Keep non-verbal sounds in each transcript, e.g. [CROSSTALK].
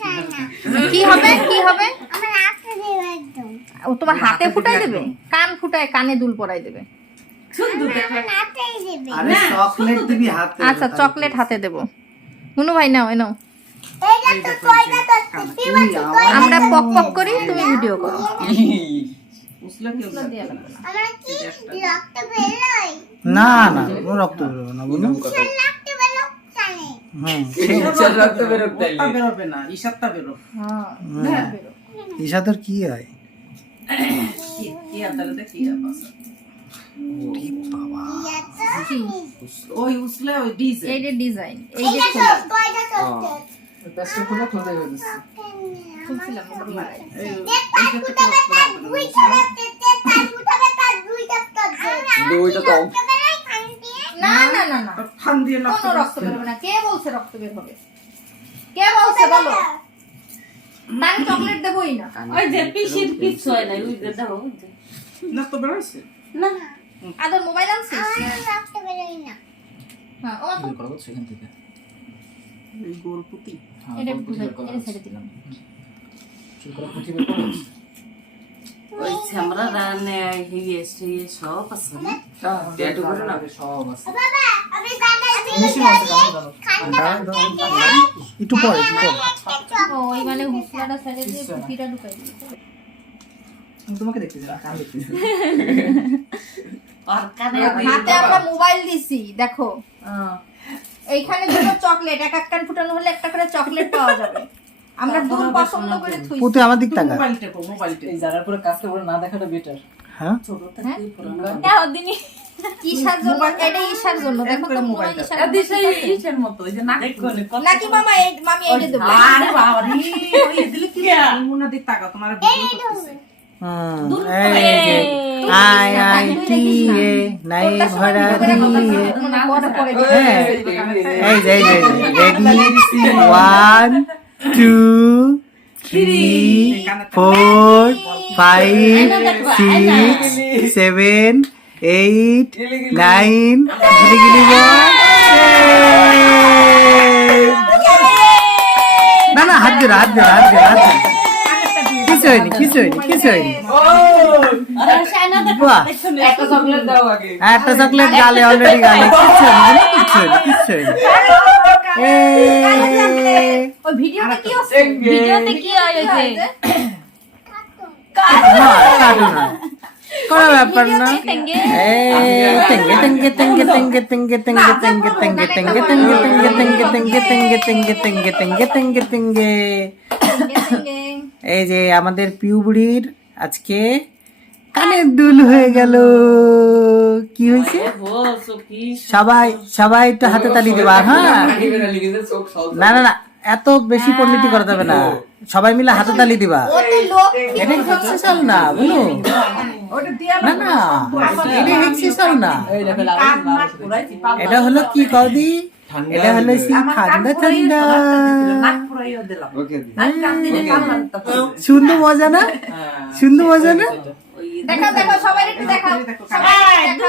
হ্যাঁ, হ্যাঁ। কি হবে? কি হবে? ও তোমার হাতে ফুটাই দেবে? কান ফুটায় কানে দুল পরাই দেবে। আচ্ছা চকলেট হাতে দেবো। মুনু ভাই নাও নাও। আমরা পক পক করি তুমি ভিডিও করো। না না রক্ত বেরোবে না বুঝলাম [LAUGHS] না না না না ফান দিয়ে রক্ত বের না কে বলছে রক্ত বের হবে? কে বলছে বলো? চকলেট দেবই না। ওই যে পিসির কিচ্ছু হয় না ওই যে যে। না তো না। আদর মোবাইল আনছিস? রক্ত না। হ্যাঁ ও তো এই গোল এটা বুঝাই এটা ছেড়ে দিলাম। ওই ছামরা রানে হিয়ে সিয়ে সব আছে না? বাবা আমি খানটা একটু পরে একটু পরে। ওই মানে হুসলাটা দিয়ে ঢুকাই তোমাকে হাতে আমরা মোবাইল দিছি দেখো। এইখানে দুটো চকলেট এক এক কান ফুটানো হলে একটা করে চকলেট পাওয়া যাবে। আমরা দুটো পছন্দ করে থুই। পুতে আমার দিক তাকা কাজটা পুরো না দেখাটা বেটার হ্যাঁ? ছোট থেকে পুরানো। ঈশার জন্য এটা ঈশার জন্য দেখো তো ঈশার জন্য দিছে ঠিক আছে। ইসের মতো ওই যে নাকি মামা এই মামি এইটা দেবো? আরে বাবা রে ওই দিলে কি দিক তাকা তোমার ভিডিও করতেছে। হুম, এই যে আই আই টি এ নাই ভরা দিয়ে পরে পরে এই যে এই যে ready one two three four five six seven eight nine গিলিগিলি না না হাত ধরো হাত ধরো হাত ধরো হাত ধরো কিছু হয়নি কিছু হয়নি কিছু হয়নি। একটা চকলেট গালে অলরেডি গালে। কিচ্ছু হয়নি কিচ্ছু হয়নি কিচ্ছু হয়নি। হ্যাঁ, ভিডিওতে কোনো ব্যাপার না এই যে আমাদের পিউবুড়ির আজকে কানের দুল হয়ে গেল কি হয়েছে সবাই সবাই একটু হাতে তালি দেবা হ্যাঁ না না না এত বেশি পলিটি করা যাবে না। সবাই মিলে হাতে তালি দিবা। এটা না না এটা হলো কি কদি? এটা হলো ঠান্ডা ঠান্ডা। সুন্দর মজা না? সুন্দর মজা না? দেখা সবাই একটু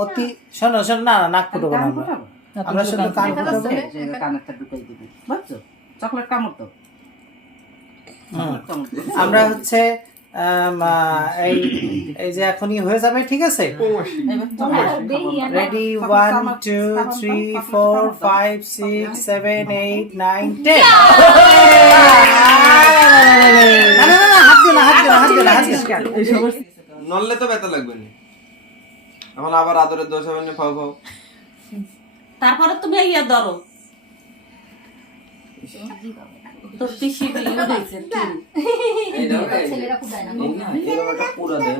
অতি শোনো শোনো না নাক ফুটাবো আমরা শুধু বুঝছ চকলেট কামড় তো আমরা হচ্ছে এই এই যে এখনই হয়ে যাবে ঠিক আছে? Ready one two three four five six seven eight nine ten নললে তো ব্যথা লাগবে না। এখন আবার আদরের দোষ হবে না ফাউ ফাউ। তারপরে তুমি ইয়ে ধরো? তোর পিসি বিয়ে হয়েছে তুই এইটাও এই যে। ছেলেরা কুদায় না এই না, এরকম একটা পুরো দেন।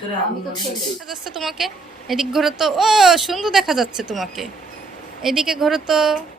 করে আমি তো দেখা যাচ্ছে তোমাকে। এদিক ঘরে তো ও সুন্দর দেখা যাচ্ছে তোমাকে। এদিকে ঘরে তো